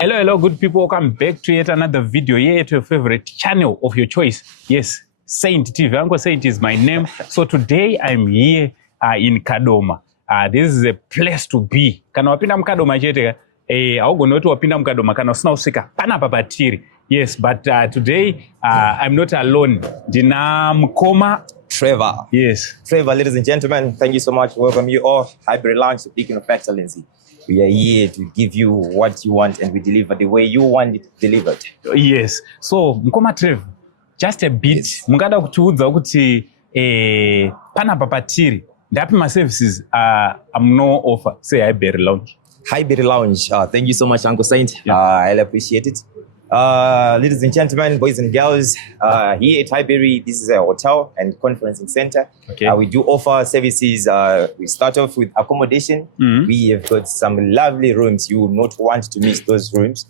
Hello, good people. Welcome back to yet another video here at your favorite channel of your choice. Yes, Saint TV. Uncle Saint is my name. So today I'm here in Kadoma. This is a place to be. Kana wapinda mkadoma chete augo noto wapinda mkadoma kana usina usika pana papatiri. Yes, but today I'm not alone. Dina mkoma Trevor. Yes. Trevor, ladies and gentlemen, thank you so much. Welcome you all. Highbury Lounge, speaking of excellency. We are here to give you what you want and we deliver the way you want it delivered. Yes. So, mkoma Trev, just a bit. Yes. Mungada kutiudza kuti pana papatiri. Ndapi my services I'm no offer. Say Highbury Lounge. Highbury Lounge. Thank you so much, Uncle Saint. Yeah. I appreciate it. Ladies and gentlemen, boys and girls, here at Highbury, this is a hotel and conferencing center. Okay. We do offer services. We start off with accommodation. Mm-hmm. We have got some lovely rooms. You will not want to miss those rooms.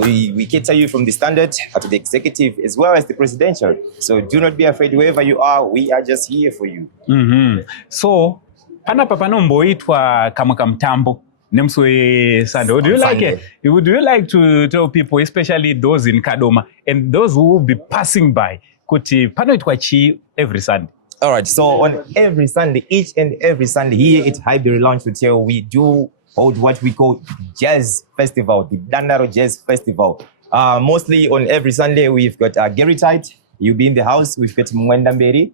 We cater you from the standard to the executive as well as the presidential. So do not be afraid wherever you are. We are just here for you. Mm-hmm. So, pana papanomboitwa kamukamtambo. Sunday. Would you like it? Would you like to tell people, especially those in Kadoma and those who will be passing by, kuti panoitwa chi every Sunday? All right. So on every Sunday, each and every Sunday here at Highbury Lounge Hotel, we do hold what we call Jazz Festival, the Dandaro Jazz Festival. Mostly on every Sunday, we've got Gary Tite. You'll be in the house. We've got Mwenda Mberi.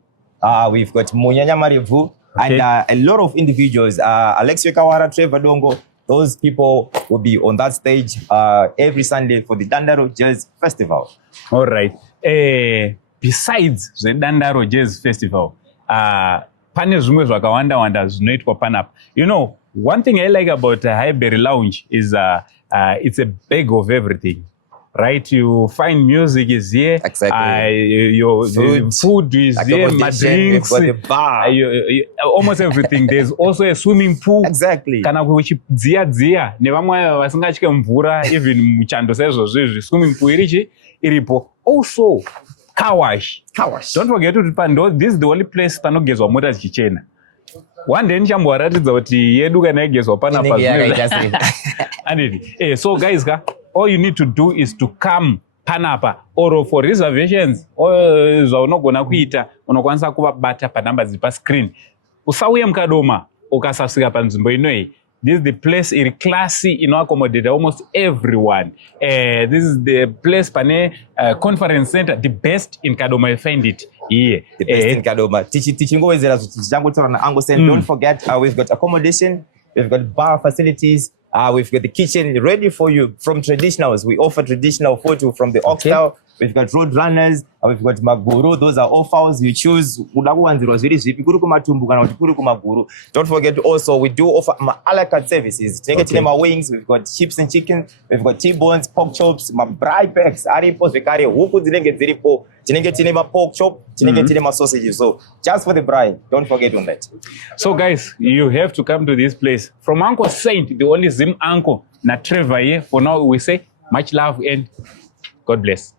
We've got Munyanya Marivu. Okay. And a lot of individuals, Alexio Kawara, Trevor Dongo, those people will be on that stage every Sunday for the Dandaro Jazz Festival. All right. Besides the Dandaro Jazz Festival, pane zvimwe zvakawanda zvinoitwa panapa. You know, one thing I like about Highbury Lounge is it's a bag of everything. Right, you find music is here. Exactly. Your food is here. My drinks, the bar. Almost everything. There's also a swimming pool. Exactly. Kana kuchidzia nevamwe vasingachike mvura even muchando sezvo swimming pool iripo. Also car wash. Don't forget to this is the only place panogezwa mota dzichena. One day nichambowaratidza kuti yedu kana yagezwa panapa. So guys, all you need to do is to come panapa or for reservations zvaunogona kuita unokwanisa kuvabata panamba dziri pascreen. Usauye mukadoma ukasasvika panzvimbo inoyi. This is the place iri classy inoaccommodate almost everyone. This is the place pane conference center, the best in Kadoma. You find it here. The best in Kadoma. Don't forget, we've got accommodation, we've got bar facilities. We've got the kitchen ready for you from traditionals. We offer traditional photo from the oxtail. We've got road runners. We've got maguru. Those are all fowls. You choose. Don't forget also, we do offer a la carte services. My wings. We've got chips and chicken. We've got T-bones, pork chops, my braai packs, aripos, vekare, huku zinenge ziripo, tinenge tinema pork chop, tinenge tinema sausages. So just for the braai, don't forget on that. So guys, you have to come to this place. From Uncle Saint, the only Zim uncle, na Trevor here. For now, we say much love and God bless.